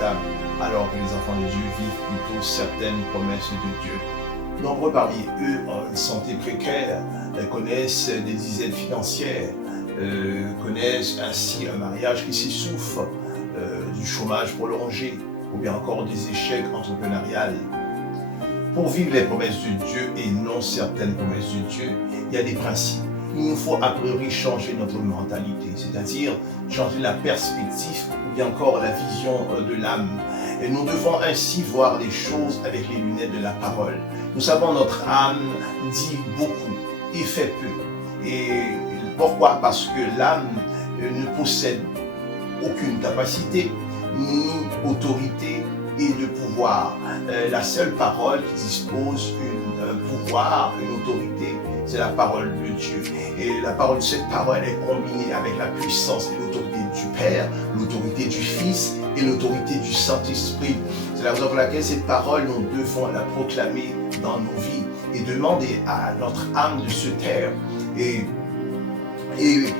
inéluctable, alors que les enfants de Dieu vivent plutôt certaines promesses de Dieu. Nombreux parmi eux ont une santé précaire, connaissent des dizaines financières, connaissent ainsi un mariage qui s'essouffle, du chômage prolongé, ou bien encore des échecs entrepreneuriales. Pour vivre les promesses de Dieu et non certaines promesses de Dieu, il y a des principes. Il nous faut a priori changer notre mentalité, c'est-à-dire changer la perspective ou bien encore la vision de l'âme. Et nous devons ainsi voir les choses avec les lunettes de la parole. Nous savons notre âme dit beaucoup et fait peu. Et pourquoi? Parce que l'âme ne possède aucune capacité, ni autorité et de pouvoir. La seule parole qui dispose d'un pouvoir, une autorité, c'est la parole de Dieu. Et la parole de cette parole est combinée avec la puissance et l'autorité du Père, l'autorité du Fils et l'autorité du Saint-Esprit. C'est la raison pour laquelle cette parole, nous devons la proclamer dans nos vies et demander à notre âme de se taire et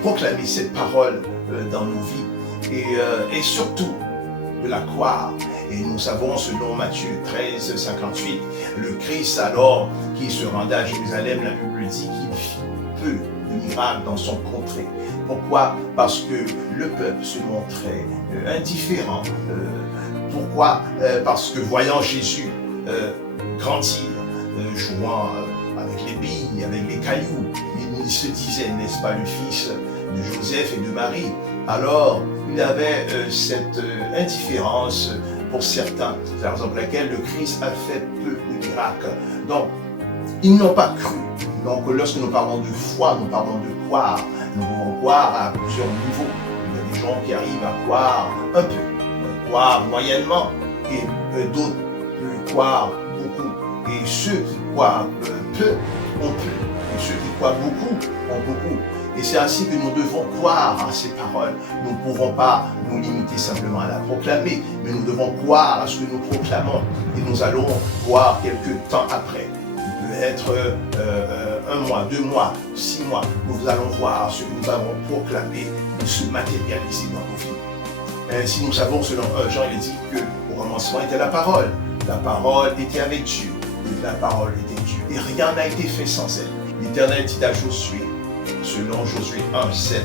proclamer cette parole dans nos vies et surtout de la croire. Et nous savons, selon Matthieu 13, 58, le Christ alors qui se rendait à Jérusalem, la Bible dit qu'il fit peu de miracles dans son contrée. Pourquoi? Parce que le peuple se montrait indifférent. Pourquoi? Parce que voyant Jésus grandir, jouant avec les billes, avec les cailloux, il se disait, n'est-ce pas, le fils de Joseph et de Marie. Alors, il avait cette indifférence pour certains. C'est la raison pour laquelle le Christ a fait peu de miracles. Donc, ils n'ont pas cru. Donc, lorsque nous parlons de foi, nous parlons de croire. Nous pouvons croire à plusieurs niveaux. Il y a des gens qui arrivent à croire un peu, croire moyennement, et d'autres peuvent croire beaucoup. Et ceux qui croient peu ont peu. Et ceux qui croient beaucoup ont beaucoup. Et c'est ainsi que nous devons croire à ces paroles. Nous ne pouvons pas nous limiter simplement à la proclamer, mais nous devons croire à ce que nous proclamons. Et nous allons voir quelques temps après. Il peut être 1 mois, 2 mois, 6 mois. Nous allons voir ce que nous avons proclamé se matérialiser dans nos vies. Si nous savons, selon Jean, il dit qu'au commencement était la parole. La parole était avec Dieu. Et la parole était Dieu. Et rien n'a été fait sans elle. L'Éternel dit à Josué, selon Josué 1, 7,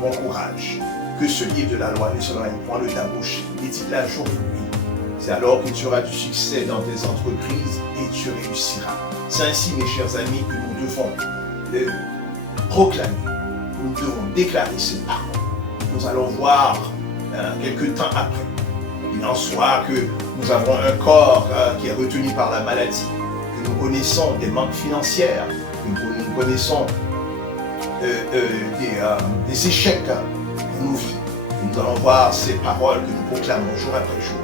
bon courage, que ce livre de la loi ne sera point de ta bouche, médite-la jour et nuit. C'est alors que tu auras du succès dans tes entreprises et tu réussiras. C'est ainsi, mes chers amis, que nous devons proclamer, nous devons déclarer ces paroles. Nous allons voir quelques temps après. Il en soit que nous avons un corps qui est retenu par la maladie, que nous connaissons des manques financières, que nous connaissons des échecs dans nos vies. Et nous allons voir ces paroles que nous proclamons jour après jour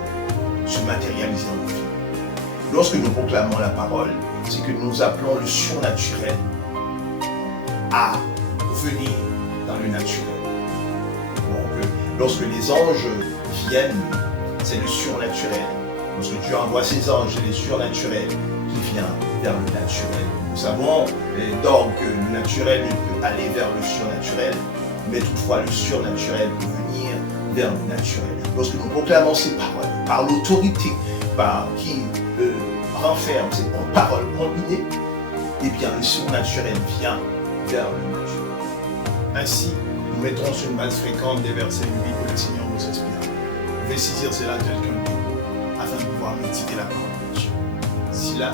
se matérialiser dans nos vies. Lorsque nous proclamons la parole, c'est que nous appelons le surnaturel à venir dans le naturel. Donc, lorsque les anges viennent, c'est le surnaturel. Lorsque Dieu envoie ses anges, c'est le surnaturel qui vient vers le naturel. Nous savons donc que le naturel ne peut aller vers le surnaturel, mais toutefois le surnaturel peut venir vers le naturel. Lorsque nous proclamons ces paroles, par l'autorité qui renferme ces paroles combinées, eh bien le surnaturel vient vers le naturel. Ainsi, nous mettrons sur une base fréquente des versets bibliques que le Seigneur nous inspire. Vous pouvez saisir cela tel qu'un dépôt afin de pouvoir méditer la parole de Dieu. D'ici là,